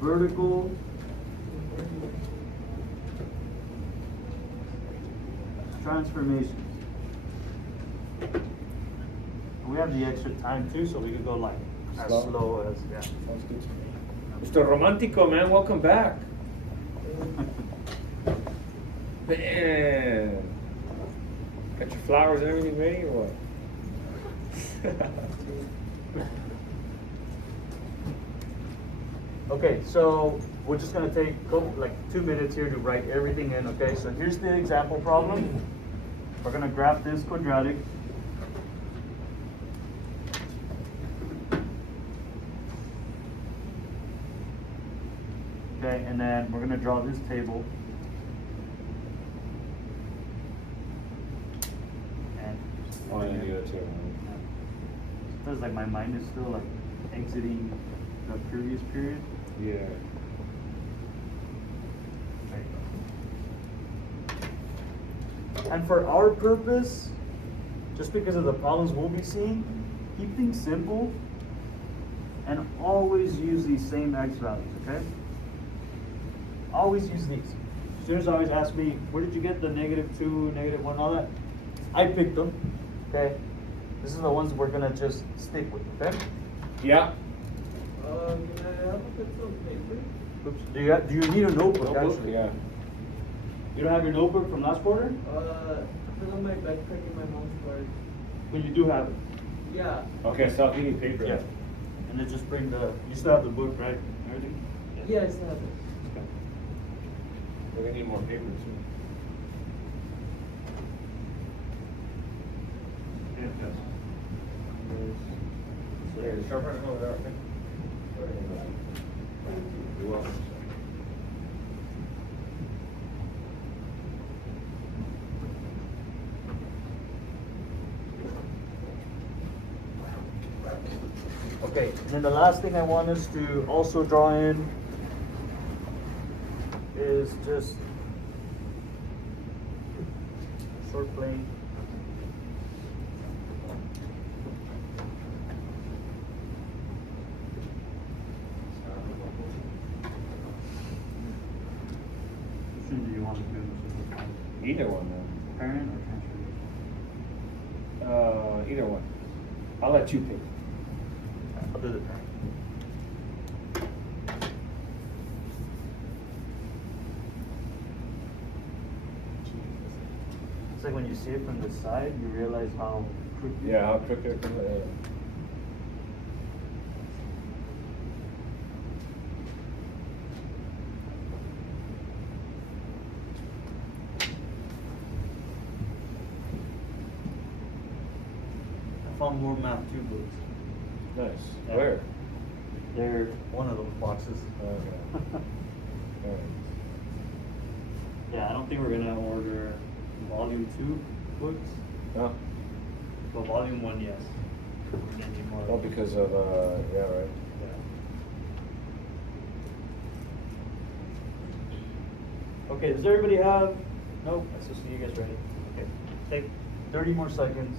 vertical transformations. And we have the extra time too, so we could go like as slow as, yeah. Sounds good to me. Mr. Romantico, man, welcome back. Man. Got your flowers and everything ready or what? Okay, so we're just gonna take like 2 minutes here to write everything in, okay? So here's the example problem. We're gonna graph this quadratic. Okay, and then we're gonna draw this table. And Oh, yeah, you got too. feels like my mind is still like exiting the previous period. Yeah. There you go. And for our purpose, just because of the problems we'll be seeing, keep things simple and always use these same x values, okay? Always use these. Students always ask me, where did you get the -2, -1, all that? I picked them, okay? This is the ones we're gonna just stick with, okay? Yeah. Can I have a pencil and paper? Oops. Do you need a notebook, Notebook? actually? Yeah. You don't have your notebook from last quarter? Put on my backpack in my mom's car. But you do have it. Yeah. Okay, so I'll give you paper. Yeah. And then just bring the, you still have the book, right? Everything? Yeah, I still have it. Okay. We're gonna need more paper too. Yeah, yes. Here, sharpen it over there, okay? You're welcome. Okay, and then the last thing I want us to also draw in is just short plane. Which one do you want to do? Either one, man. Parent or transfer? Either one. I'll let you pick. I'll do the parent. It's like when you see it from the side, you realize how crooked. Yeah, how crooked it can I found more math too books. Nice. Yeah. Where? They're one of those boxes. Okay. Alright. Yeah, I don't think we're gonna order volume 2 books, No? but volume 1, yes. We're gonna need more. Oh, because of, yeah, right. Yeah. Okay, does everybody have? Nope, I still see you guys ready. Okay, take 30 more seconds.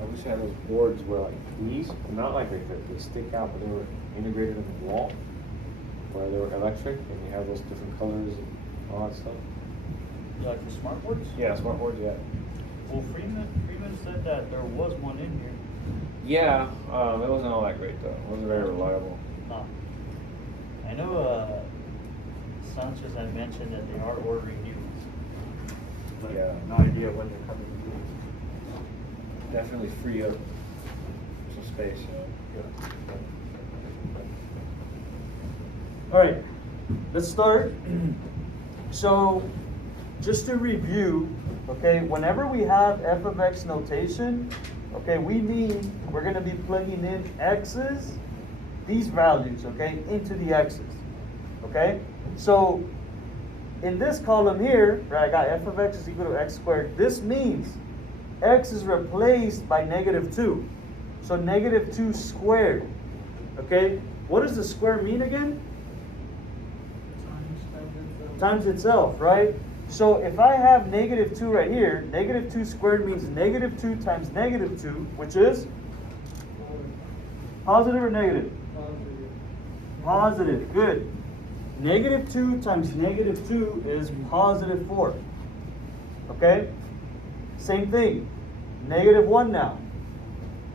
I wish I had those boards where like these, not like they stick out, but they were integrated in the wall, where they were electric, and you have those different colors and all that stuff. You like the smart boards? Yeah, smart boards, yeah. Well, Freeman said that there was one in here. Yeah, it wasn't all that great though. It wasn't very reliable. I know Sanchez had mentioned that they are ordering new ones. But Yeah. no idea when they're coming. Definitely free up some space, All right, let's start. So, just to review, okay, whenever we have f of x notation, okay, we mean we're going to be plugging in x's, these values, okay, into the x's, okay? So, in this column here, right, I got f of x is equal to x squared. This means x is replaced by -2. So negative 2 squared. Okay? What does the square mean again? Times itself, right? So if I have negative 2 right here, negative 2 squared means negative 2 times negative 2, which is positive or negative? Positive, good. Negative 2 times negative 2 is positive 4. Okay? Same thing. Negative 1 now.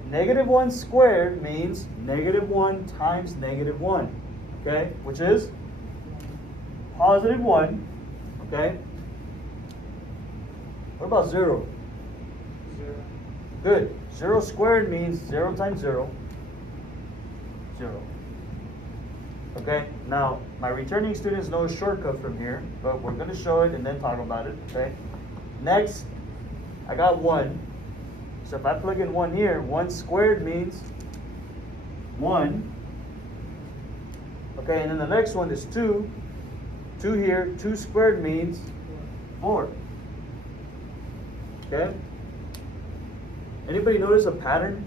Negative 1 squared means negative 1 times negative 1. Okay? Which is positive 1. Okay? What about 0? 0. Good. 0 squared means 0 times 0. 0. Okay? Now, my returning students know a shortcut from here, but we're going to show it and then talk about it. Okay? Next, I got 1. So if I plug in 1 here, 1 squared means 1. Okay, and then the next one is 2. 2 here, 2 squared means 4. Okay? Anybody notice a pattern?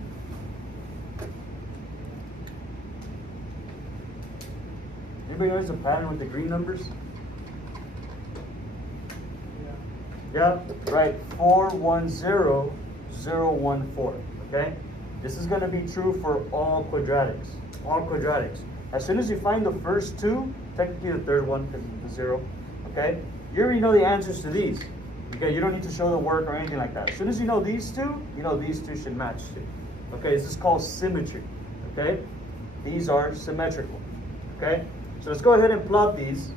Anybody notice a pattern with the green numbers? Yeah. Yeah, right. 4, 1, 0, 0, 1, 4. Okay? This is going to be true for all quadratics. All quadratics. As soon as you find the first two, technically the third one because of the 0, okay? You already know the answers to these. Okay, you don't need to show the work or anything like that. As soon as you know these two, you know these two should match too. Okay, this is called symmetry. Okay? These are symmetrical. Okay? So let's go ahead and plot these.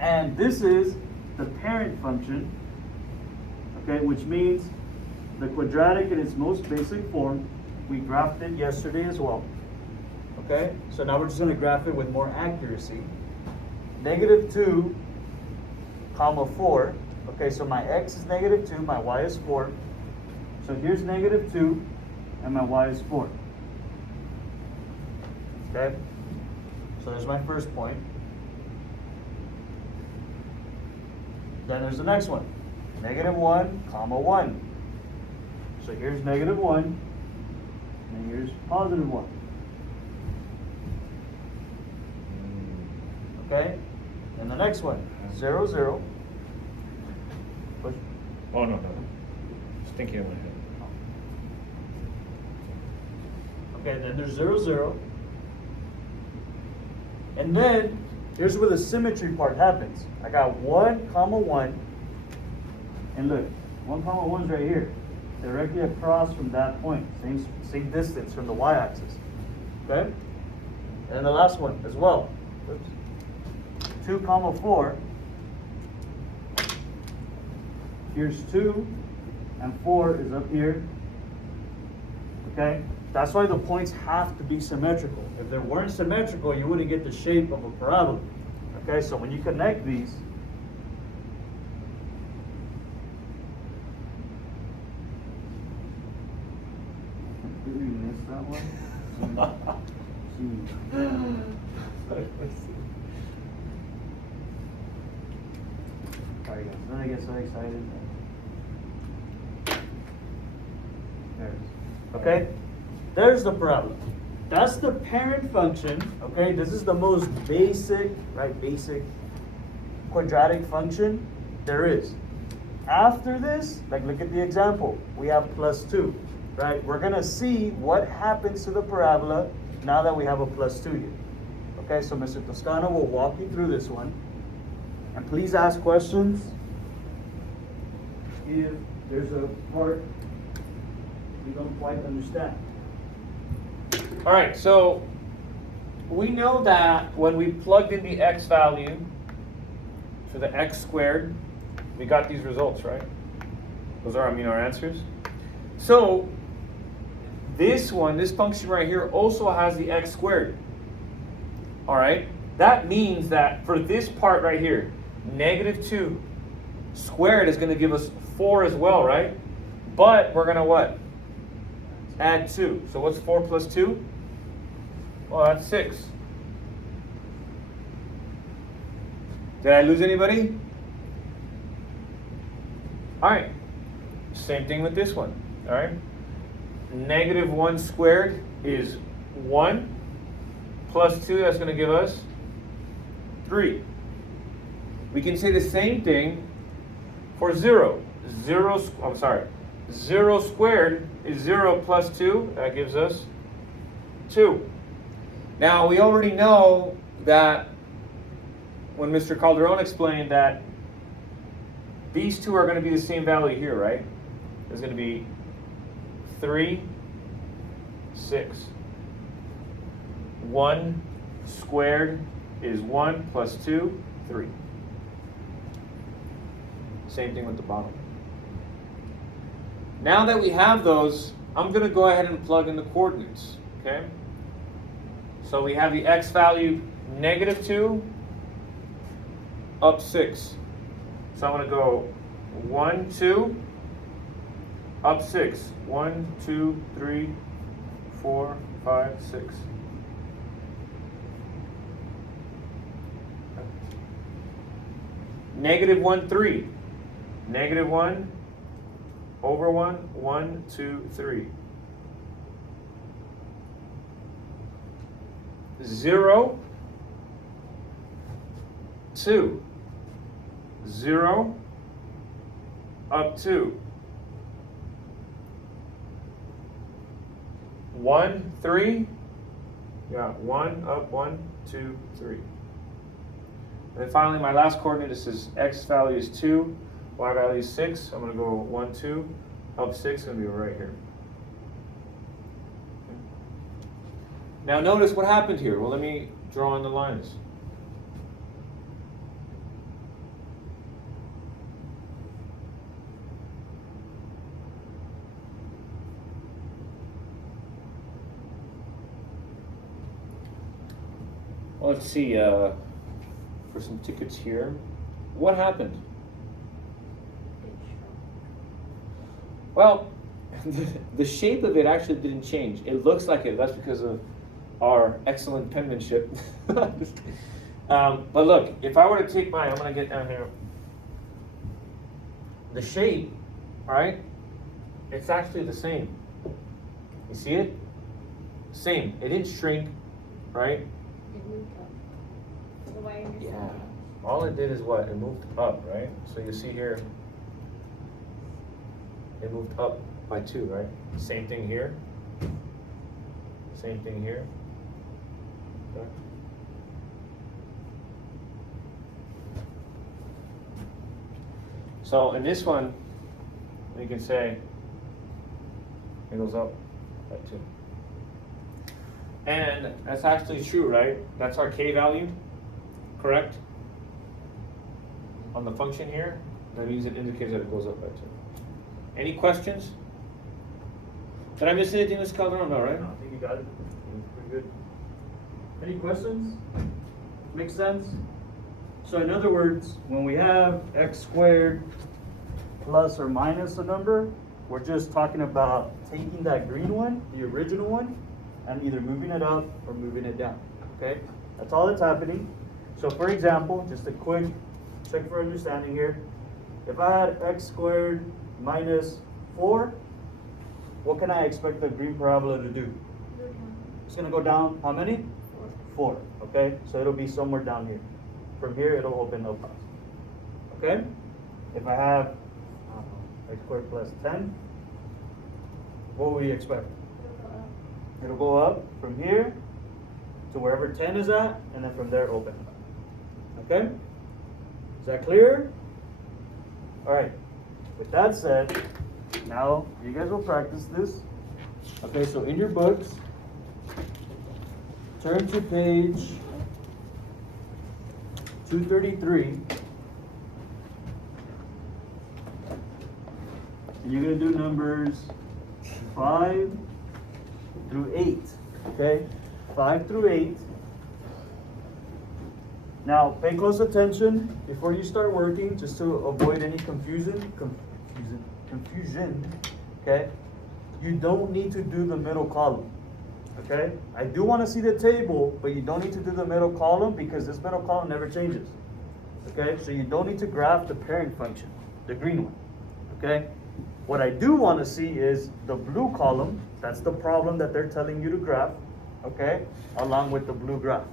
And this is the parent function, okay, which means the quadratic in its most basic form. We graphed it yesterday as well. Okay, so now we're just going to graph it with more accuracy. Negative 2, comma 4. Okay, so my x is negative 2, my y is 4. So here's negative 2, and my y is 4. Okay, so there's my first point. Then there's the next one. Negative 1, comma 1. So here's negative 1, and here's positive 1. Okay? And the next one, 0, 0. Push. Oh, no. Just thinking in my head. Okay, then there's 0, 0. And then, here's where the symmetry part happens. I got 1, comma 1. And look, 1, comma 1 is right here. Directly across from that point. Same distance from the y-axis. Okay? And the last one as well. Oops. 2, comma 4. Here's 2, and 4 is up here. Okay? That's why the points have to be symmetrical. If they weren't symmetrical, you wouldn't get the shape of a parabola. Okay, so when you connect these, completely missed that one. Sorry guys, then I get so excited. There it is. Okay, there's the parabola. That's the parent function. Okay, this is the most basic, right? Basic quadratic function there is. After this, like look at the example. We have plus 2, right? We're gonna see what happens to the parabola now that we have a plus 2 here. Okay, so Mr. Toscano will walk you through this one. And please ask questions if there's a part you don't quite understand. All right, so we know that when we plugged in the x value for the x squared, we got these results, right? Those are, our answers. So this one, this function right here also has the x squared. All right, that means that for this part right here, negative 2 squared is going to give us 4 as well, right? But we're going to what? Add 2. So what's 4 plus 2? Well, that's 6. Did I lose anybody? All right. Same thing with this one. All right. negative 1 squared is 1 plus 2, that's going to give us 3. We can say the same thing for 0. 0 squared is 0 plus 2, that gives us 2. Now we already know that when Mr. Calderon explained that these two are going to be the same value here, right? There's going to be 3, 6. 1 squared is 1 plus 2, 3. Same thing with the bottom. Now that we have those, I'm going to go ahead and plug in the coordinates, okay? So we have the x value negative 2 up 6. So I'm going to go 1, 2, up 6. 1, 2, 3, 4, 5, 6. Negative 1, 3. Negative 1 over 1, 1, 2, 3. 0, 2. 0, up 2. 1, 3. Yeah, 1, up 1, 2, 3. And then finally, my last coordinate is x value is 2, y value is 6. I'm going to go 1, 2, up 6, going to be right here. Now notice what happened here. Well, let me draw in the lines. Well, let's see, for some tickets here. What happened? Well, the shape of it actually didn't change. It looks like it. That's because of our excellent penmanship. But look, if I were to take I'm going to get down here. The shape, right? It's actually the same. You see it? Same. It didn't shrink, right? It moved up. The way you're Yeah. All it did is what? It moved up, right? So you see here, it moved up by 2, right? Same thing here. Same thing here. Okay. So in this one, we can say it goes up by 2. And that's actually true, right? That's our k value, correct? On the function here, that means it indicates that it goes up by 2. Any questions? Did I miss anything, Mr. Calderon? No, right? I think you got it. Pretty good. Any questions? Make sense? So in other words, when we have x squared plus or minus a number, we're just talking about taking that green one, the original one, and either moving it up or moving it down, okay? That's all that's happening. So for example, just a quick check for understanding here. If I had x squared minus 4, what can I expect the green parabola to do? It's gonna go down, how many? 4, okay? So it'll be somewhere down here. From here, it'll open up, okay? If I have x squared plus 10, what would we expect? It'll go up from here to wherever 10 is at, and then from there open. Okay? Is that clear? Alright. With that said, now you guys will practice this. Okay, so in your books, turn to page 233. And you're going to do numbers 5 through 8, okay? 5 through 8. Now, pay close attention before you start working, just to avoid any confusion, okay? You don't need to do the middle column, okay? I do want to see the table, but you don't need to do the middle column because this middle column never changes, okay? So you don't need to graph the parent function, the green one, okay? What I do want to see is the blue column, that's the problem that they're telling you to graph, okay, along with the blue graph.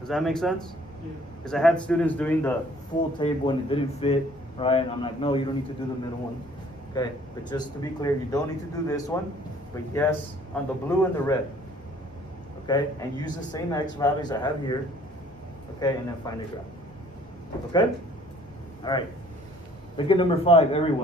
Does that make sense? Yeah. Because I had students doing the full table and it didn't fit, right? And I'm like, no, you don't need to do the middle one. Okay, but just to be clear, you don't need to do this one, but yes, on the blue and the red. Okay, and use the same X values I have here, okay, and then find the graph. Okay? All right. Look at number 5, everyone.